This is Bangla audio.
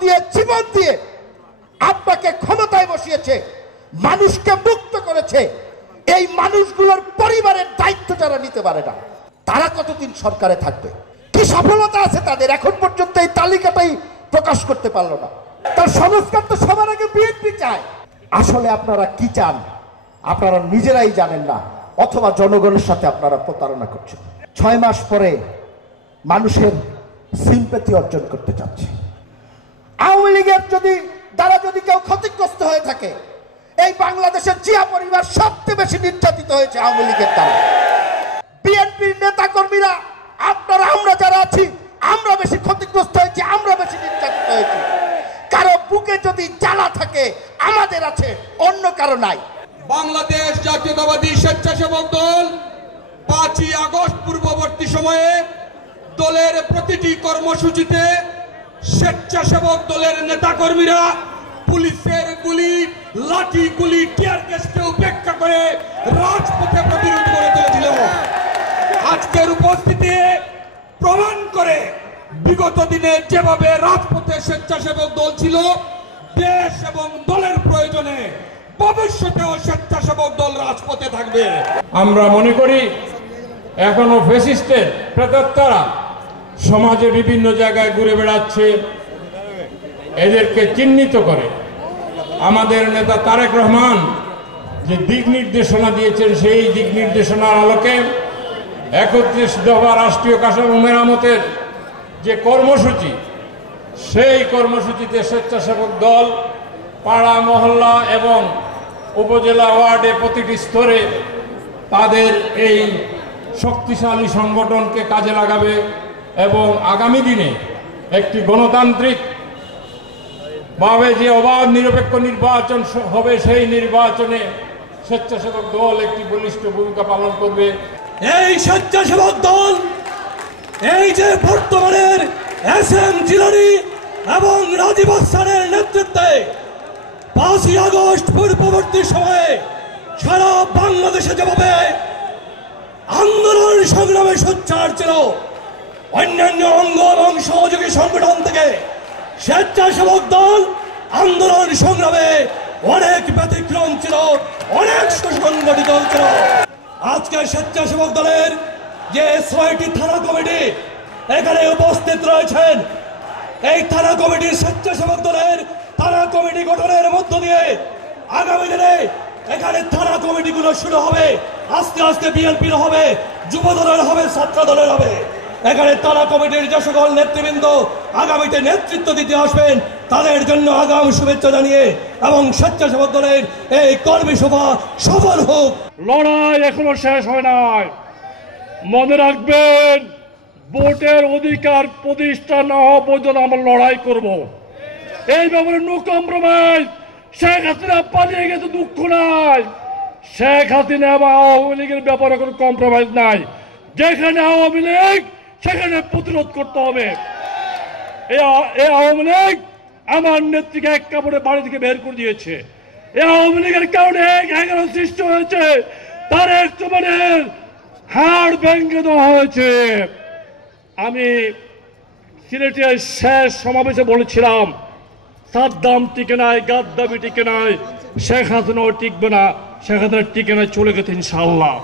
দিয়ে জীবন দিয়ে আপনাকে ক্ষমতায় বসিয়েছে, মানুষকে মুক্ত করেছে। এই মানুষগুলোর পরিবারের দায়িত্ব যারা নিতে পারে না, তারা কতদিন সরকারে থাকবে? কি সফলতা আছে তাদের? এখন পর্যন্ত এই তালিকাটাই প্রকাশ করতে পারলো না। তার সংস্কার তো সবার আগে বিএনপি চায়। আসলে আপনারা কি চান আপনারা নিজেরাই জানেন না, অথবা জনগণের সাথে আপনারা প্রতারণা করছেন। 6 মাস পরে মানুষের সিম্প্যাথি অর্জন করতে চাচ্ছে। আওয়ামী লীগের দ্বারা যদি কেউ ক্ষতিগ্রস্ত হয়ে থাকে, এই বাংলাদেশের জিয়া পরিবার সবচেয়ে বেশি নির্যাতিত হয়েছে আওয়ামী লীগের দ্বারা। বিএনপির নেতা কর্মীরা, আপনারা, আমরা যারা আছি, আমরা বেশি ক্ষতিগ্রস্ত হয়েছি, আমরা বেশি নির্যাতিত হয়েছি। কারো বুকে যদি জ্বালা থাকে আমাদের আছে, অন্য কারো নাই। বাংলাদেশ জাতীয়তাবাদী স্বেচ্ছাসেবক দল 5ই আগস্ট পূর্ববর্তী সময়ে দলের প্রতিটি কর্মসূচিতে স্বেচ্ছাসেবক দলের নেতাকর্মীরা পুলিশের গুলি, লাঠি, গুলি, টিয়ার গ্যাসকে উপেক্ষা করে রাজপথে প্রতিরোধ করে তুলেছিল। আজকের উপস্থিতি প্রমাণ করে বিগত দিনে যেভাবে রাজপথে স্বেচ্ছাসেবক দল ছিল, দেশ এবং দলের প্রয়োজনে ভবিষ্যতেও স্বেচ্ছাসেবক দল রাজপথে থাকবে। আমরা মনে করি এখনো ফ্যাসিস্টের প্রেতাত্মারা সমাজে বিভিন্ন জায়গায় ঘুরে বেড়াচ্ছে। এদেরকে চিহ্নিত করে আমাদের নেতা তারেক রহমান যে দিক নির্দেশনা দিয়েছেন, সেই দিক নির্দেশনার আলোকে 31 দফা রাষ্ট্রীয় কাঠামো মেরামতের যে কর্মসূচি, সেই কর্মসূচিতে স্বেচ্ছাসেবক দল পাড়া, মহল্লা এবং উপজেলা ওয়ার্ডে প্রতিটি স্তরে তাদের এই শক্তিশালী সংগঠনকে কাজে লাগাবে এবং আগামী দিনে একটি গণতান্ত্রিক ভাবে যে অবাধ নিরপেক্ষ নির্বাচন হবে, সেই নির্বাচনে স্বেচ্ছাসেবক দল একটি বলিষ্ঠ ভূমিকা পালন করবে। এই স্বেচ্ছাসেবক দল, এই যে বর্তমানের এসএম জিলানী এবং রাজীব হাসানের নেতৃত্বে 5ই আগস্ট পূর্ববর্তী সময়ে সারা বাংলাদেশে যেভাবে আন্দোলন সংগ্রামে সোচ্চার ছিল, অন্যান্য অঙ্গ এবং সহযোগী সংগঠন থেকে স্বেচ্ছাসেবক দল আন্দোলন সংগ্রামে অনেক ব্যতিক্রম ছিল, অনেক সুসংগঠিত ছিল। আজকে স্বেচ্ছাসেবক দলের যে 6টি থানা কমিটি এখানে উপস্থিত রয়েছেন, এই থানা কমিটির স্বেচ্ছাসেবক দলের থানা কমিটি গঠনের মধ্য দিয়ে আগামী দিনে এখানে থানা কমিটিগুলো শুরু হবে। আস্তে আস্তে বিএনপির হবে, যুব দলের হবে, ছাত্র দলের হবে। এখানে থানা কমিটির যে সকল নেতৃবৃন্দ আগামীতে নেতৃত্ব দিতে আসবেন, তাদের জন্য আগাম শুভেচ্ছা জানিয়ে এবং স্বেচ্ছাসেবক দলের এই কর্মী সভা সফল হোক। লড়াই এখনো শেষ হয় নাই। মনে রাখবেন, ভোটের অধিকার প্রতিষ্ঠা না হওয়া পর্যন্ত আমরা লড়াই করব। এই ব্যাপারে নো কম্প্রোমাইজ। শেখ হাসিনা পালিয়ে গেছে, দুঃখ নাই। শেখ হাসিনা এবং আওয়ামী লীগের ব্যাপারে কোনো কম্প্রোমাইজ নাই। যেখানে আওয়ামী লীগ সেখানে প্রতিরোধ করতে হবে। এই আওয়ামী লীগ আমার নেত্রীকে এক কাপড়ে বাড়ি থেকে বের করে দিয়েছে। এই আওয়ামী লীগের কারণে এগারো সৃষ্টি হয়েছে, তার একজনের হাড় ভেঙে দেওয়া হয়েছে। আমি সিলেটের শেষ সমাবেশে বলেছিলাম, সাদ্দাম টিকে নাই, গাদ্দাফি টিকে নাই, শেখ হাসিনাও টিকবে না। শেখ হাসিনা টিকে নাই, চলে গেছে ইনশাআল্লাহ।